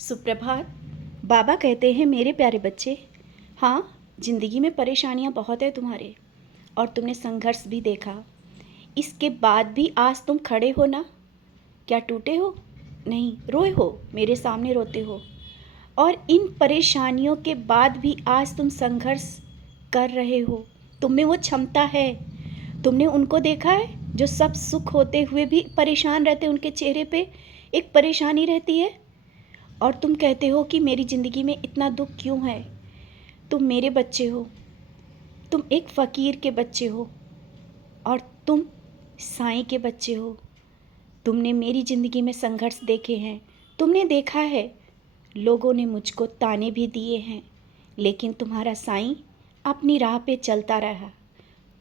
सुप्रभात। बाबा कहते हैं मेरे प्यारे बच्चे, हाँ, ज़िंदगी में परेशानियाँ बहुत है तुम्हारे और तुमने संघर्ष भी देखा। इसके बाद भी आज तुम खड़े हो ना? क्या टूटे हो? नहीं, रोए हो, मेरे सामने रोते हो। और इन परेशानियों के बाद भी आज तुम संघर्ष कर रहे हो। तुम में वो क्षमता है। तुमने उनको देखा है जो सब सुख होते हुए भी परेशान रहते, उनके चेहरे पे एक परेशानी रहती है। और तुम कहते हो कि मेरी ज़िंदगी में इतना दुख क्यों है? तुम मेरे बच्चे हो, तुम एक फ़कीर के बच्चे हो और तुम साईं के बच्चे हो। तुमने मेरी ज़िंदगी में संघर्ष देखे हैं। तुमने देखा है लोगों ने मुझको ताने भी दिए हैं, लेकिन तुम्हारा साईं अपनी राह पे चलता रहा।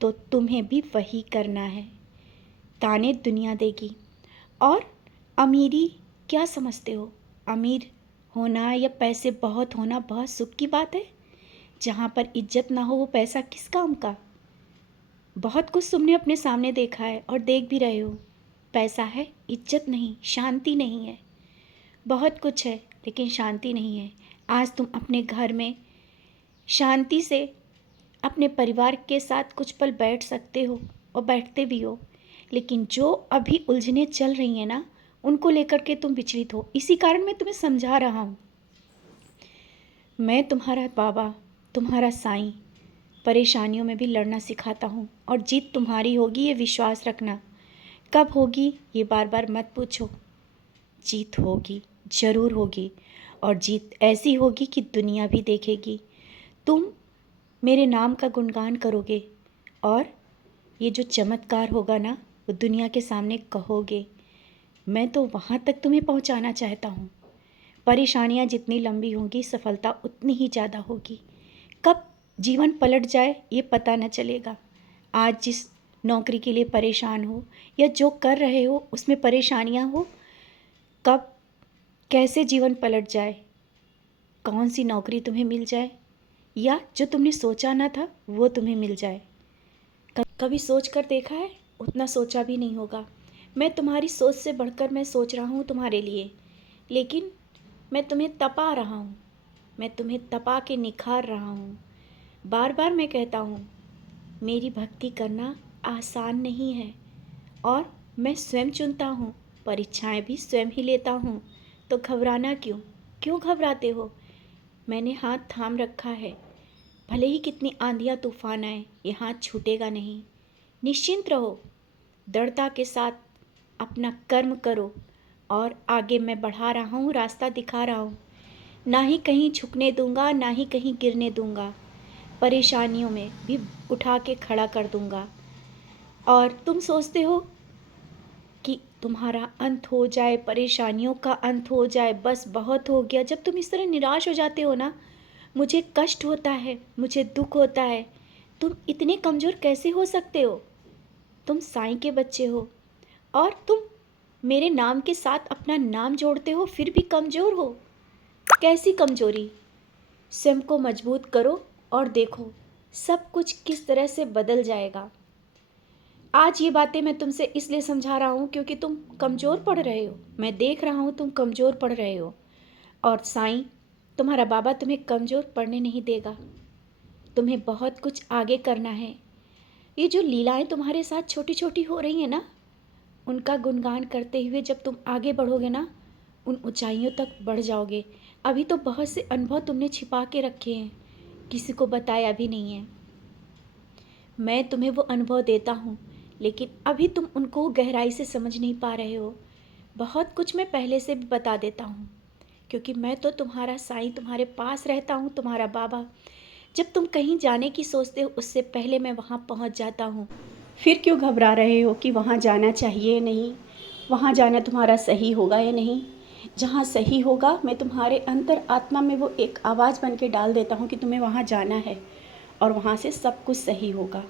तो तुम्हें भी वही करना है। ताने दुनिया देगी। और अमीरी क्या समझते हो? अमीर होना या पैसे बहुत होना बहुत सुख की बात है। जहाँ पर इज्जत ना हो वो पैसा किस काम का? बहुत कुछ तुमने अपने सामने देखा है और देख भी रहे हो। पैसा है, इज्जत नहीं, शांति नहीं है। बहुत कुछ है लेकिन शांति नहीं है। आज तुम अपने घर में शांति से अपने परिवार के साथ कुछ पल बैठ सकते हो और बैठते भी हो, लेकिन जो अभी उलझनें चल रही हैं ना, उनको लेकर के तुम विचलित हो। इसी कारण मैं तुम्हें समझा रहा हूँ। मैं तुम्हारा बाबा, तुम्हारा साईं, परेशानियों में भी लड़ना सिखाता हूँ और जीत तुम्हारी होगी, ये विश्वास रखना। कब होगी ये बार बार मत पूछो। जीत होगी, ज़रूर होगी। और जीत ऐसी होगी कि दुनिया भी देखेगी। तुम मेरे नाम का गुणगान करोगे और ये जो चमत्कार होगा ना, वो दुनिया के सामने कहोगे। मैं तो वहाँ तक तुम्हें पहुँचाना चाहता हूँ। परेशानियाँ जितनी लंबी होंगी, सफलता उतनी ही ज़्यादा होगी। कब जीवन पलट जाए ये पता न चलेगा। आज जिस नौकरी के लिए परेशान हो या जो कर रहे हो उसमें परेशानियाँ हो, कब कैसे जीवन पलट जाए, कौन सी नौकरी तुम्हें मिल जाए या जो तुमने सोचा ना था वो तुम्हें मिल जाए। कभी सोच कर देखा है? उतना सोचा भी नहीं होगा। मैं तुम्हारी सोच से बढ़कर मैं सोच रहा हूँ तुम्हारे लिए, लेकिन मैं तुम्हें तपा रहा हूँ। मैं तुम्हें तपा के निखार रहा हूँ। बार बार मैं कहता हूँ मेरी भक्ति करना आसान नहीं है और मैं स्वयं चुनता हूँ, परीक्षाएं भी स्वयं ही लेता हूँ। तो घबराना क्यों? क्यों घबराते हो? मैंने हाथ थाम रखा है। भले ही कितनी आंधियाँ तूफान आए, ये हाथ छूटेगा नहीं। निश्चिंत रहो, दृढ़ता के साथ अपना कर्म करो और आगे मैं बढ़ा रहा हूँ, रास्ता दिखा रहा हूँ। ना ही कहीं झुकने दूंगा, ना ही कहीं गिरने दूंगा। परेशानियों में भी उठा के खड़ा कर दूंगा। और तुम सोचते हो कि तुम्हारा अंत हो जाए, परेशानियों का अंत हो जाए, बस बहुत हो गया। जब तुम इस तरह निराश हो जाते हो ना, मुझे कष्ट होता है, मुझे दुख होता है। तुम इतने कमज़ोर कैसे हो सकते हो? तुम साईं के बच्चे हो और तुम मेरे नाम के साथ अपना नाम जोड़ते हो, फिर भी कमज़ोर हो। कैसी कमज़ोरी? स्वयं को मजबूत करो और देखो सब कुछ किस तरह से बदल जाएगा। आज ये बातें मैं तुमसे इसलिए समझा रहा हूँ क्योंकि तुम कमज़ोर पड़ रहे हो। मैं देख रहा हूँ तुम कमज़ोर पड़ रहे हो और साईं, तुम्हारा बाबा तुम्हें कमज़ोर पड़ने नहीं देगा। तुम्हें बहुत कुछ आगे करना है। ये जो लीलाएं तुम्हारे साथ छोटी छोटी हो रही हैं ना, उनका गुणगान करते हुए जब तुम आगे बढ़ोगे ना, उन ऊंचाइयों तक बढ़ जाओगे। अभी तो बहुत से अनुभव तुमने छिपा के रखे हैं, किसी को बताया भी नहीं है। मैं तुम्हें वो अनुभव देता हूँ, लेकिन अभी तुम उनको गहराई से समझ नहीं पा रहे हो। बहुत कुछ मैं पहले से भी बता देता हूँ, क्योंकि मैं तो तुम्हारा साईं तुम्हारे पास रहता हूँ, तुम्हारा बाबा। जब तुम कहीं जाने की सोचते हो उससे पहले मैं वहाँ पहुँच जाता हूँ। फिर क्यों घबरा रहे हो कि वहाँ जाना चाहिए या नहीं? वहाँ जाना तुम्हारा सही होगा या नहीं? जहाँ सही होगा, मैं तुम्हारे अंतर आत्मा में वो एक आवाज़ बन के डाल देता हूँ कि तुम्हें वहाँ जाना है और वहाँ से सब कुछ सही होगा।